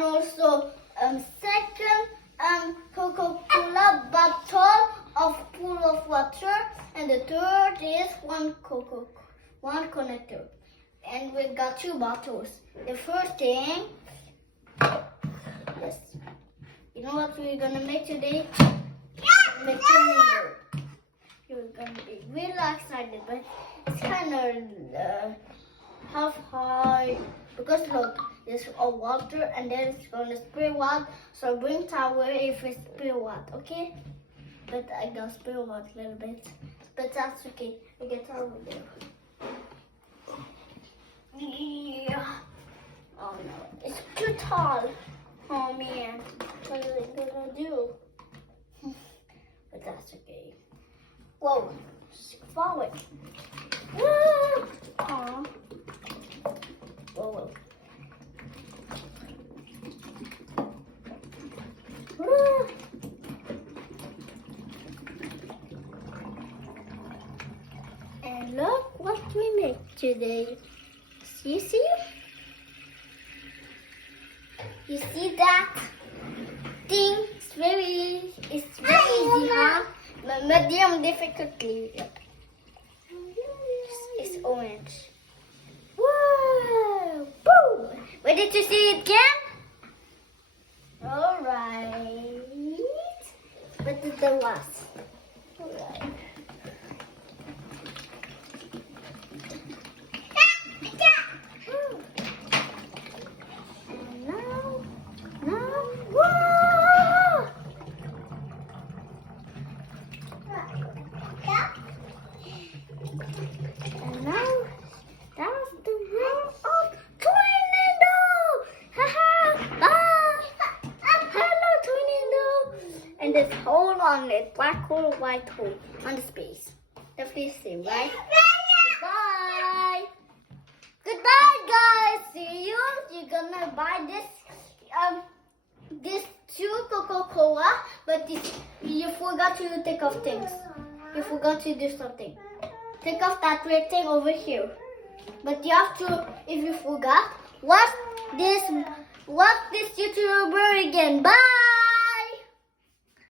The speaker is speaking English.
and also second Coca-Cola bottle full of water, and the third is one connector, and we got 2 bottles. The first thing, yes, you know what we're gonna make today? Make tornado. You're gonna be really excited, but it's kind of half hard because look, there's all water and then it's gonna spray water. So bring towel if it spray water, okay? But I got spray water a little bit, but that's okay. We get towel there. Yeah. Oh no, it's too tall. Oh man, what are they gonna do? But that's okay. Whoa, forward. Whoa. Aww. Whoa. Whoa. And look what we made today. You see? You see that thing? It's very easy, huh? Medium difficulty. It's orange. Whoa! Boom! Ready to see it again? Alright. But it's the last. Alright. And now, whoa! And now, that's the world of tornado! Haha! Bye! Hello, tornado! And this hole on it, black hole, white hole, on the space. Definitely the same, right? Goodbye! Goodbye, guys! See you! You're gonna buy this 2 Coca-Cola, but you forgot to take off things. You forgot to do something. Take off that red thing over here. But you have to, if you forgot, watch this YouTuber again. Bye!